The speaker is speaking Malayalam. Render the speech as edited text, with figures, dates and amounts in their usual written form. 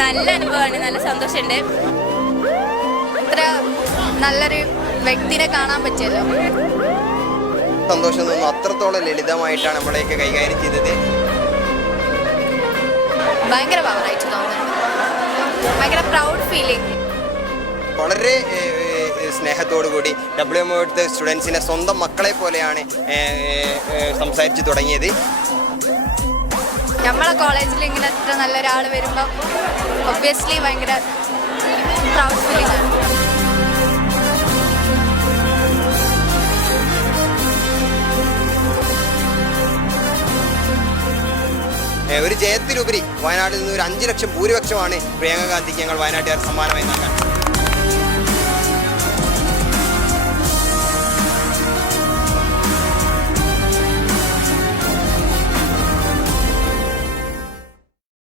നല്ല അനുഭവമാണ്, നല്ല സന്തോഷമുണ്ട്. ഇത്ര നല്ലൊരു വ്യക്തിനെ കാണാൻ പറ്റിയല്ലോ. സന്തോഷം തോന്നുന്നു. അത്രത്തോളം ലളിതമായിട്ടാണ് നമ്മളെയൊക്കെ കൈകാര്യം ചെയ്തത്. ഭയങ്കര പവറായിട്ട് തോന്നുന്നുണ്ട്. ഭയങ്കര പ്രൗഡ് ഫീലിംഗ്. വളരെ സ്നേഹത്തോടു കൂടി WMO എടുത്ത സ്റ്റുഡൻസിനെ സ്വന്തം മക്കളെ പോലെയാണ് സംസാരിച്ചു തുടങ്ങിയത്. നമ്മളെ കോളേജിൽ ഇങ്ങനെ അത്ര നല്ലൊരാൾ വരുമ്പോൾ ഒബ്വിയസ്ലി ഭയങ്കര പ്രൗഡ് ഫീലിംഗ് ആണ്. ഒരു ജയത്തിലുപരി വയനാട്ടിൽ നിന്ന് ഒരു 5 ലക്ഷം ഭൂരിപക്ഷമാണ് പ്രിയങ്ക ഗാന്ധിക്ക് ഞങ്ങൾ വയനാട്ടുകാർ സമ്മാനമായി നൽകാൻ.